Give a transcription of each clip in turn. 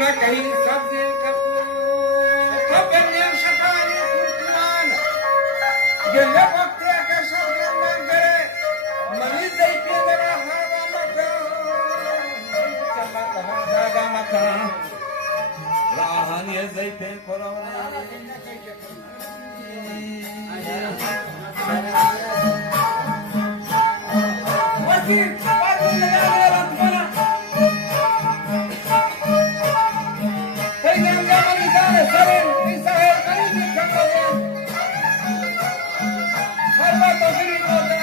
ما كاين صدق قبل يا شطاني كمان قال لك وقت يا كشف من غير من زي كده هذا مكان راهن يا زي كورونا وكيل وكيل يا ربنا فإذا جاء رجال سرين في سهل قريب كمالين هل تصير موتا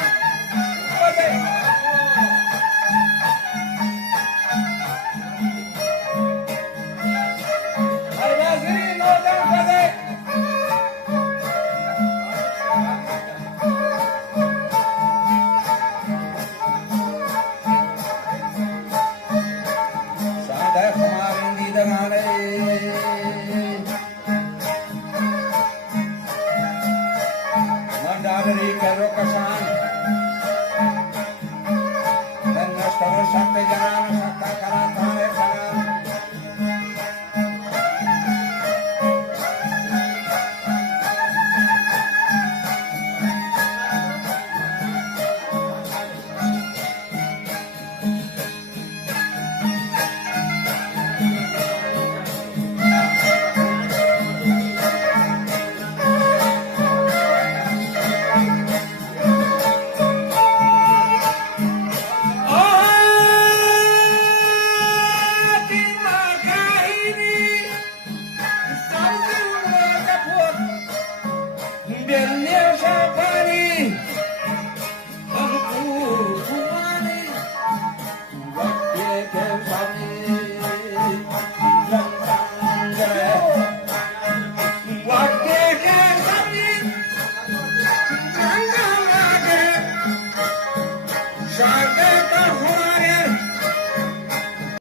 Kesan dan restoran sampai jalan